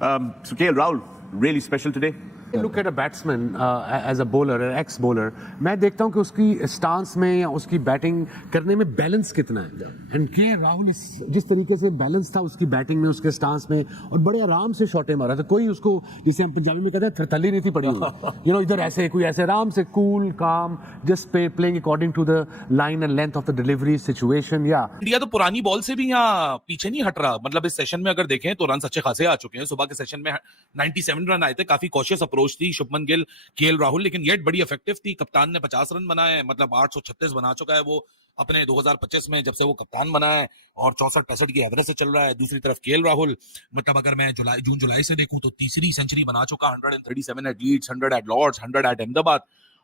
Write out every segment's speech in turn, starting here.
So KL Rahul, really special today. Look at a batsman as a bowler, an ex-bowler. मैं देखता हूँ कि उसकी स्टांस में या उसकी बैटिंग करने में बैलेंस कितना है. एंड के राहुल जिस तरीके से बैलेंस था उसकी बैटिंग में, उसके स्टांस में, और बड़े आराम से शॉटे मारा था. कोई उसको, जिसे हम पंजाबी में कहते हैं, थरथली नहीं थी पड़ी हुई. इधर ऐसे कोई ऐसे आराम से कूल काम, just playing according to the line and length of the delivery situation. India तो पुरानी बॉल से भी यहाँ पीछे नहीं हट रहा. मतलब इस सेशन में अगर देखें तो रन अच्छे खासे आ चुके हैं. सुबह के सेशन में 97 रन आए थे. काफी कॉशियस अप्रोच थी शुभमन गिल, केएल राहुल, लेकिन येट बड़ी इफेक्टिव थी. कप्तान ने 50 रन बनाए, मतलब 836 बना चुका है वो अपने 2025 में जब से वो कप्तान बना है, और 64-65 की एवरेज से चल रहा है. दूसरी तरफ केएल राहुल, मतलब अगर मैं जून जुलाई से देखूं तो तीसरी सेंचुरी बना चुका. 137 at Leeds, 100 at Lord's, 100 at Ahmedabad,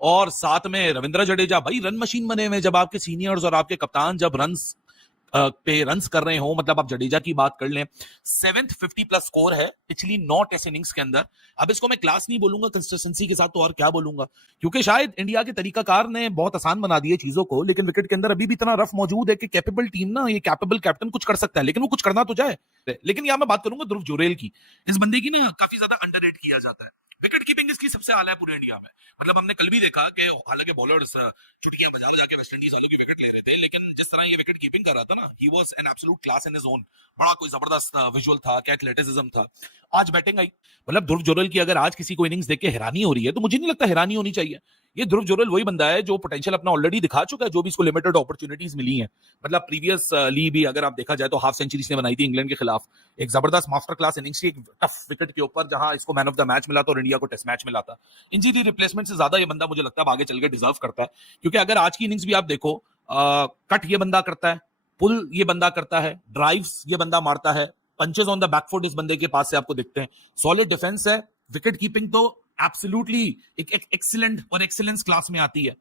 और साथ में रविंद्र जडेजा. भाई रन मशीन बने हुए. जब आपके सीनियर्स और आपके कप्तान जब रन्स पे रन्स कर रहे हो, मतलब आप जडेजा की बात कर लें, 7th 50 प्लस स्कोर है पिछली 9 टेस्ट इनिंग्स के अंदर. अब इसको मैं क्लास नहीं बोलूंगा कंसिस्टेंसी के साथ, तो और क्या बोलूंगा, क्योंकि शायद इंडिया के तरीकाकार ने बहुत आसान बना दिए चीजों को, लेकिन विकेट के अंदर अभी भी इतना रफ मौजूद है कि कैपेबल टीम ना, ये कैपेबल कैप्टन कुछ कर सकता है, लेकिन वो कुछ करना तो जाए. लेकिन यहां मैं बात करूंगा ध्रुव जुरेल की. इस बंदे की ना काफी ज्यादा अंडररेट किया जाता है. विकेट कीपिंग इसकी सबसे आला है पूरे इंडिया में. मतलब हमने कल भी देखा कि हालांकि बॉलर्स चुटकियां बजा बजा के वेस्ट इंडीज वालों की विकेट ले रहे थे, लेकिन जिस तरह ये विकेट कीपिंग कर रहा था ना, he was an absolute class in his own. बड़ा कोई जबरदस्त विजुअल था, क्या एथलेटिसिज्म था. आज बैटिंग आई. मतलब ध्रुव जुरेल की अगर आज किसी को इनिंग्स देख के हैरानी हो रही है, तो मुझे नहीं लगता हैरानी होनी चाहिए. ये ध्रुव जुरेल वही बंदा है जो पोटेंशियल अपना ऑलरेडी दिखा चुका है, जो भी इसको लिमिटेड अपॉर्चुनिटीज मिली हैं. मतलब प्रीवियस लीग भी अगर आप देखा जाए तो हाफ सेंचुरी इसने बनाई थी इंग्लैंड के खिलाफ. एक जबरदस्त मास्टर क्लास इनिंग्स थी, एक टफ विकेट के ऊपर, जहां इसको मैन ऑफ द मैच मिला था और इंडिया को टेस्ट मैच मिला था. इंजरी रिप्लेसमेंट से ज्यादा ये बंदा मुझे लगता है आगे चल के डिजर्व करता है. क्योंकि अगर आज की इनिंग्स भी आप देखो, कट ये बंदा करता है, पुल ये बंदा करता है, ड्राइव्स ये बंदा मारता है, पंचेस ऑन द बैकफुट इस बंदे के पास से आपको दिखते हैं. सॉलिड डिफेंस है. विकेट कीपिंग तो एब्सोल्युटली एक एक्सीलेंट और एक्सीलेंस क्लास में आती है.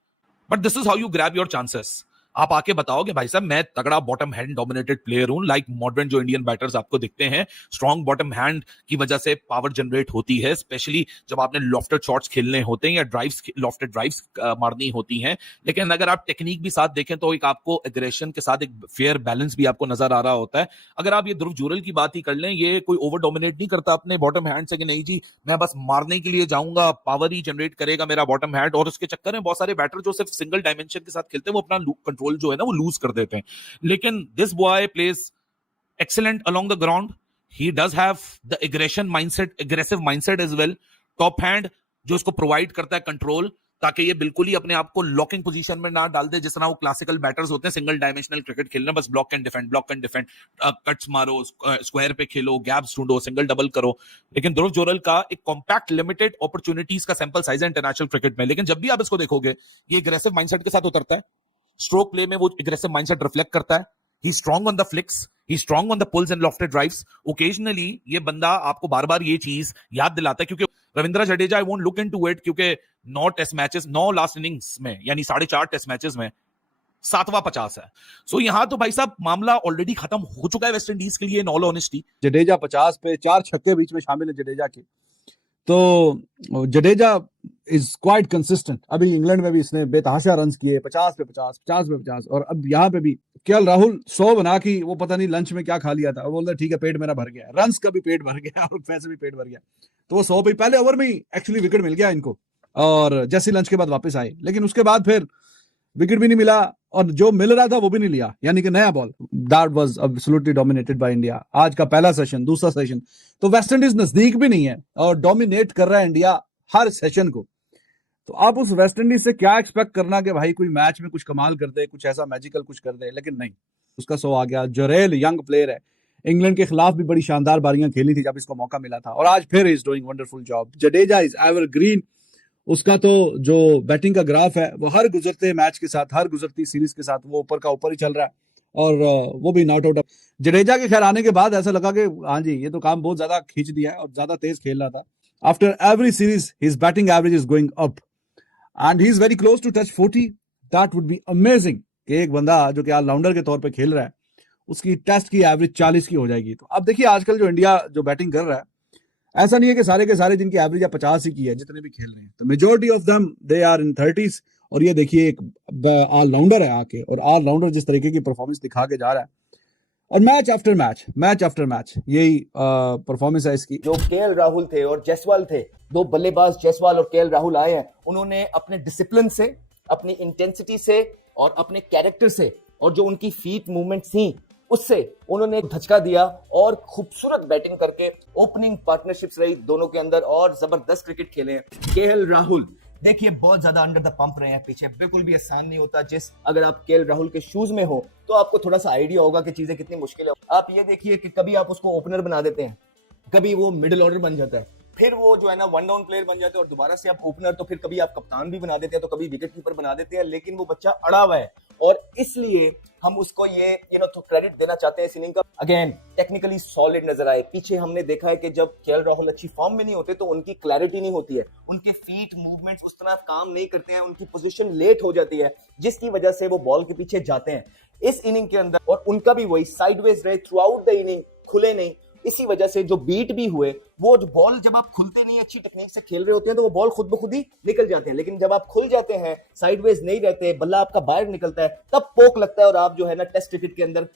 But this is how you grab your chances. आप आके बताओगे भाई साहब मैं तगड़ा बॉटम हैंड डोमिनेटेड प्लेयर हूं, लाइक मॉडर्न जो इंडियन बैटर्स आपको दिखते हैं, स्ट्रॉन्ग बॉटम हैंड की वजह से पावर जनरेट होती है, स्पेशली जब आपने लॉफ्टेड शॉट्स खेलने होते हैं या ड्राइव्स, लॉफ्टेड ड्राइव्स मारनी होती हैं. लेकिन अगर आप टेक्निक भी साथ देखें तो एक आपको एग्रेशन के साथ एक फेयर बैलेंस भी आपको नजर आ रहा होता है. अगर आप ये ध्रुव जुरेल की बात ही कर लें, ये कोई ओवर डोमिनेट नहीं करता अपने बॉटम हैंड से कि नहीं जी मैं बस मारने के लिए जाऊंगा, पावर ही जनरेट करेगा मेरा बॉटम हैंड. और उसके चक्कर में बहुत सारे बैटर जो सिर्फ सिंगल डायमेंशन के साथ खेलते हैं, वो अपना कंट्रोल जो है ना वो लूज कर देते हैं. लेकिन this boy plays excellent along the ground. He does have the aggression mindset, aggressive mindset as well. Top hand जो इसको प्रोवाइड करता है कंट्रोल, ताकि ये बिल्कुल ही अपने आप को लॉकिंग पोजीशन में ना डाल दे, जिस तरह वो क्लासिकल बैटर्स होते हैं सिंगल डायमेंशनल क्रिकेट खेलना, बस block and defend, block and defend, cuts मारो, स्क्वायर पे खेलो, गैप्स ढूंढो, सिंगल डबल करो. लेकिन ध्रुव जुरेल का एक कॉम्पैक्ट लिमिटेड अपॉर्चुनिटीज का सैंपल साइज है इंटरनेशनल क्रिकेट में. लेकिन जब भी आप इसको देखोगे, ये एग्रेसिव माइंडसेट के साथ उतरता है. स्ट्रोक प्ले में वो एग्रेसिव माइंडसेट रिफ्लेक्ट करता है. He strong on the flicks, he strong on the pulls and lofted drives. Occasionally ये बंदा आपको बार बार ये चीज याद दिलाता है, क्योंकि Ravindra Jadeja I won't look into it, क्योंकि 9 टेस्ट मैचेस, 9 लास्ट इनिंग्स में, यानी 4.5 टेस्ट मैचेस में 7वां 50 है. सो यहां तो भाई साहब मामला ऑलरेडी खत्म हो चुका है वेस्ट इंडीज के लिए, इन ऑल ऑनेस्टी. जडेजा 50 पे 4 छक्के बीच में शामिल है जडेजा के. तो जडेजा इज क्वाइट कंसिस्टेंट. अभी इंग्लैंड में भी इसने बेतहाशा रन किए, 50 पे 50, 50 पे 50, और अब यहाँ पे भी केएल राहुल 100 बना की, वो पता नहीं लंच में क्या खा लिया था, वो बोल रहा ठीक है पेट मेरा भर गया, रन्स का भी पेट भर गया और पैसे भी पेट भर गया. तो वो 100 पे पहले ओवर में ही एक्चुअली विकेट मिल गया इनको, और जैसे लंच के बाद वापस आए, लेकिन उसके बाद फिर विकेट भी नहीं मिला, और जो मिल रहा था वो भी नहीं लिया, यानी कि नया ball. That was absolutely dominated by India. आज का पहला सेशन, दूसरा सेशन तो वेस्ट इंडीज नजदीक भी नहीं है और डोमिनेट कर रहा है इंडिया हर सेशन को. तो आप उस वेस्ट इंडीज से क्या एक्सपेक्ट करना कि भाई कोई मैच में कुछ कमाल कर दे, कुछ ऐसा मैजिकल कुछ कर दे, लेकिन नहीं, उसका 100 आ गया. जुरेल यंग प्लेयर है, इंग्लैंड के खिलाफ भी बड़ी शानदार बारियां खेली थी जब इसको मौका मिला था, और आज फिर is doing wonderful job. Jadeja is evergreen. उसका तो जो बैटिंग का ग्राफ है वो हर गुजरते मैच के साथ, हर गुजरती सीरीज के साथ वो ऊपर का ऊपर ही चल रहा है, और वो भी नॉट आउट. जडेजा के खैर आने के बाद ऐसा लगा कि हाँ जी ये तो काम बहुत ज्यादा खींच दिया है और ज्यादा तेज खेल रहा था. After every series his batting average is going up and he is very close to touch 40. That would be amazing कि एक बंदा जो कि ऑलराउंडर के तौर पे खेल रहा है, उसकी टेस्ट की एवरेज 40 की हो जाएगी. तो अब देखिए आजकल जो इंडिया जो बैटिंग कर रहा है, ऐसा नहीं है कि सारे के सारे जिनकी एवरेज या 50 ही की है जितने भी खेल रहे हैं, तो majority of them they are in 30s. और ये देखिए एक ऑलराउंडर है आके, और ऑलराउंडर जिस तरीके की परफॉर्मेंस दिखा के जा रहा है, और मैच आफ्टर मैच यही परफॉर्मेंस है इसकी। जो केएल राहुल थे और जायसवाल थे, दो बल्लेबाज जायसवाल और केएल राहुल आए हैं, उन्होंने अपने डिसिप्लिन से, अपनी इंटेंसिटी से और अपने कैरेक्टर से और जो उनकी फीट मूवमेंट थी उससे उन्होंने धचका दिया और खूबसूरत बैटिंग करके ओपनिंग पार्टनरशिप्स रही दोनों के अंदर और जबरदस्त क्रिकेट खेले हैं। केएल राहुल देखिए बहुत ज्यादा अंडर द पंप रहे हैं पीछे, बिल्कुल भी आसान नहीं होता। अगर आप केएल राहुल के शूज में हो तो आपको थोड़ा सा आइडिया होगा कि चीजें कितनी मुश्किल है। आप ये देखिए कि कभी आप उसको ओपनर बना देते हैं, कभी वो मिडिल ऑर्डर बन जाता है, फिर वो जो है ना वन डाउन प्लेयर बन जाते हैं और दोबारा से आप ओपनर, तो फिर कभी आप कप्तान भी बना देते हैं, तो कभी विकेट कीपर बना देते हैं, लेकिन वो बच्चा अड़ा हुआ है और इसलिए हम उसको ये तो क्रेडिट देना चाहते हैं इस इनिंग का। अगेन टेक्निकली सॉलिड नजर आए। पीछे हमने देखा है कि जब केएल राहुल अच्छी फॉर्म में नहीं होते तो उनकी क्लैरिटी नहीं होती है, उनके फीट मूवमेंट्स उस तरह काम नहीं करते हैं, उनकी पोजीशन लेट हो जाती है जिसकी वजह से वो बॉल के पीछे जाते हैं इस इनिंग के अंदर। और उनका भी वही साइडवेज रहे थ्रू आउट द इनिंग, खुले नहीं, इसी वजह से जो बीट भी हुए, वो जो बॉल जब आप खुलते नहीं अच्छी टेक्निक से खेल रहे होते हैं तो वो बॉल खुद ब खुद ही निकल जाते हैं, लेकिन जब आप खुल जाते हैं, साइडवेज नहीं रहते, बल्ला आपका बाहर निकलता है, तब पोक लगता है और आप जो है ना टेस्ट क्रिकेट के अंदर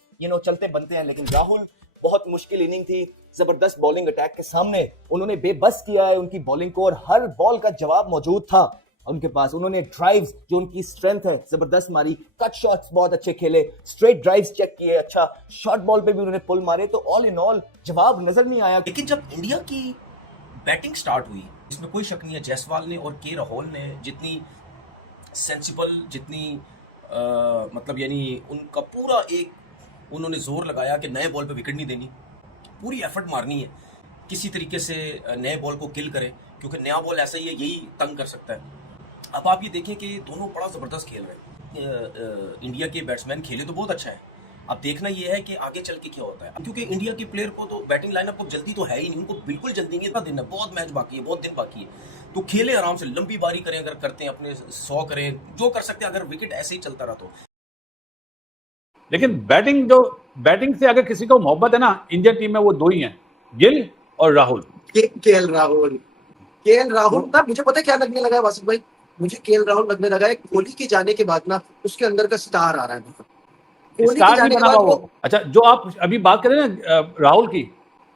चलते बनते हैं। लेकिन राहुल बहुत मुश्किल इनिंग थी, जबरदस्त बॉलिंग अटैक के सामने उन्होंने बेबस किया है उनकी बॉलिंग को और हर बॉल का जवाब मौजूद था उनके पास। उन्होंने ड्राइव्स जो उनकी स्ट्रेंथ है जबरदस्त मारी, कट शॉट्स बहुत अच्छे खेले, स्ट्रेट ड्राइव्स चेक किए, अच्छा शॉर्ट बॉल पे भी उन्होंने पुल मारे, तो ऑल इन ऑल जवाब नजर नहीं आया। लेकिन जब इंडिया की बैटिंग स्टार्ट हुई, इसमें कोई शक नहीं है, जायसवाल ने और के राहुल ने जितनी सेंसिबल, जितनी मतलब यानी उनका पूरा एक उन्होंने जोर लगाया कि नए बॉल पे विकेट नहीं देनी, पूरी एफर्ट मारनी है, किसी तरीके से नए बॉल को किल करें, क्योंकि नया बॉल ऐसा ही है, यही तंग कर सकता है। अब आप ये देखें कि दोनों बड़ा ज़बरदस्त खेल रहे हैं। इंडिया के बैट्समैन खेले तो बहुत अच्छा है, अब देखना ये है कि आगे चल के क्या होता है, क्योंकि इंडिया के प्लेयर को तो बैटिंग लाइनअप को जल्दी तो है ही नहीं, उनको बिल्कुल जल्दी नहीं है, दिन है, बहुत मैच बाकी है, बहुत दिन बाकी है, तो खेले आराम से, लंबी बारी करें, अगर करते हैं अपने 100 करें, जो कर सकते हैं, अगर विकेट ऐसे ही चलता रहा तो। लेकिन बैटिंग से अगर किसी को मोहब्बत है ना इंडियन टीम में, वो दो ही हैं, गिल और राहुल। केएल राहुल ना, मुझे पता है क्या लगने लगा है वासिफ भाई, मुझे केएल राहुल लगने लगा है कोहली के जाने के बाद ना उसके अंदर का स्टार आ रहा है, कोहली के जाने के बाद वो। अच्छा, जो आप अभी बात कर रहे हैं ना राहुल की,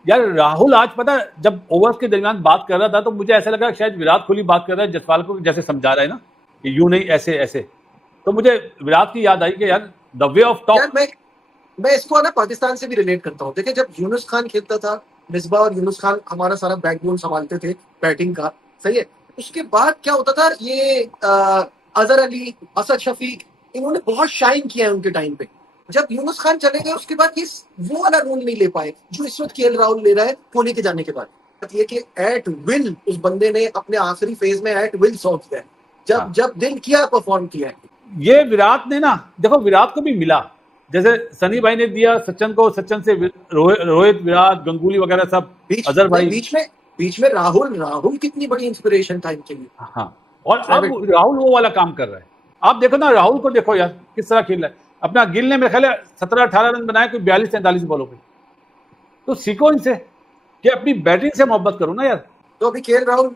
यार राहुल आज पता है जब ओवर्स के दरमियान बात कर रहा था तो मुझे ऐसा लगा शायद विराट कोहली बात कर रहा है, जायसवाल को जैसे समझा रहा है ना कि यूं नहीं ऐसे ऐसे, तो मुझे विराट की याद आई कि यार द वे ऑफ टॉक। मैं इसको ना पाकिस्तान से भी रिलेट करता हूँ। देखिए जब यूनुस खान खेलता था, मिसबा और यूनुस खान हमारा सारा बैकबोन संभालते थे बैटिंग का, सही है, उसके बाद क्या होता था, ये अजहर अली, असद शफीक, इन्होंने बहुत शाइन किया है उनके टाइम पे। जब यूनुस खान चले गए उसके बाद ये वो वाला रोल नहीं ले पाए जो इस वक्त केएल राहुल ले रहा है कोहली के जाने के बाद। ये कि एट विल उस बंदे ने अपने आखिरी फेज में एट विल सॉ किया है, जब दिल किया परफॉर्म किया है। ये विराट ने ना, देखो विराट को भी मिला, जैसे सनी भाई ने दिया सचिन को, सचिन से रोहित, विराट, गंगुली वगैरह सब, अजहर भाई बीच में राहुल कितनी बड़ी इंस्पिरेशन था इनके लिए। हाँ, और अब राहुल वो वाला काम कर रहा है। आप देखो ना राहुल को, देखो यार किस तरह खेल रहा है। अपना गिल ने मेरे ख्याल 17-18 रन बनाए कोई 42-43 बॉलों पे, तो सीखो इनसे कि अपनी बैटिंग से मोहब्बत करो ना यार। तो अभी KL Rahul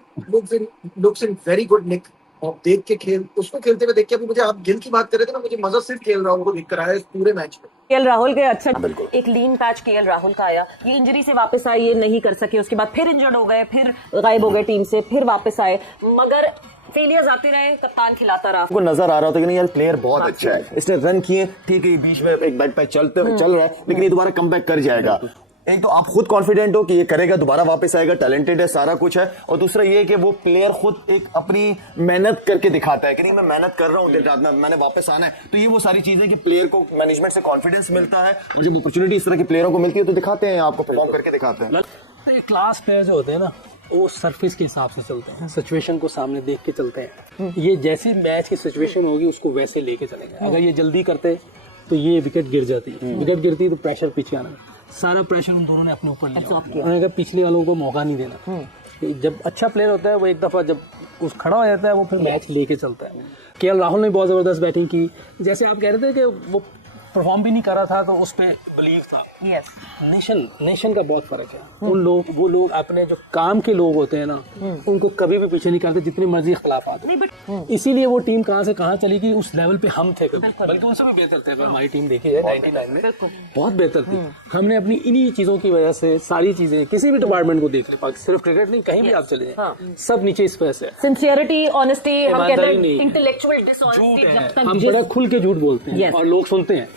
looks in very good nick, और देख के उसको खेलते हुए देख के, अभी मुझे आप गिल की बात कर रहे थे ना, मुझे मजा सिर्फ केएल राहुल को दिख कर आया इस पूरे मैच में। केएल राहुल के अच्छा एक लीन पैच केएल राहुल का आया, ये इंजरी से वापस आए, ये नहीं कर सके, उसके बाद फिर इंजर्ड हो गए, फिर गायब हो गए टीम से, फिर वापस आए, मगर फेलियर्स आते रहे, कप्तान खिलाता रहा। को नजर आ रहा था कि नहीं यार प्लेयर बहुत अच्छा है, इसने रन किए, ठीक है, बीच में एक बैट पे चल रहा है, लेकिन ये दोबारा कमबैक कर जाएगा। एक तो आप खुद कॉन्फिडेंट हो कि ये करेगा, दोबारा वापस आएगा, टैलेंटेड है, सारा कुछ है, और दूसरा ये कि वो प्लेयर खुद एक अपनी मेहनत करके दिखाता है कि नहीं मैं मेहनत कर रहा हूँ दिन रात में, मैंने वापस आना है। तो ये वो सारी चीजें कि प्लेयर को मैनेजमेंट से कॉन्फिडेंस मिलता है, और जब अपॉर्चुनिटी इस तरह के प्लेयरों को मिलती है तो दिखाते हैं, आपको परफॉर्म करके दिखाते हैं। तो क्लास प्लेयर जो होते हैं ना, वो सरफेस के हिसाब से चलते हैं, सिचुएशन को सामने देख के चलते हैं। ये जैसी मैच की सिचुएशन होगी उसको वैसे लेके चलेंगे। अगर ये जल्दी करते तो ये विकेट गिर जाती है, विकेट गिरती है तो प्रेशर पीछे आना, सारा प्रेशर उन दोनों ने अपने ऊपर लिया, उन्होंने पिछले वालों को मौका नहीं देना। जब अच्छा प्लेयर होता है वो एक दफा जब उस खड़ा हो जाता है वो फिर मैच लेके चलता है। केएल राहुल ने बहुत जबरदस्त बैटिंग की, जैसे आप कह रहे थे कि वो परफॉर्म भी नहीं कर रहा था तो उस पर बिलीव था। यस नेशन का बहुत फर्क है। उन लोग वो लोग अपने जो काम के लोग होते हैं ना उनको कभी भी पीछे नहीं करते जितनी मर्जी इख्तलाफात हो। इसीलिए वो टीम कहाँ से कहाँ चली गई उस लेवल पे हम थे, बल्कि उनसे भी बेहतर थे। अगर हमारी टीम देखी है 99 में बहुत बेहतर थी। हमने अपनी इन्हीं चीजों की वजह से सारी चीजें किसी भी डिपार्टमेंट को देख ले, सिर्फ क्रिकेट नहीं कहीं भी आप चले जाए सब नीचे इस वजह से। सिंसियरिटी, ऑनेस्टी, हम कहते ईमानदारी हैं नहीं। इंटेलेक्चुअल डिसऑनेस्टी, जब तक हम बड़ा खुल के झूठ बोलते हैं Yes. और लोग सुनते हैं।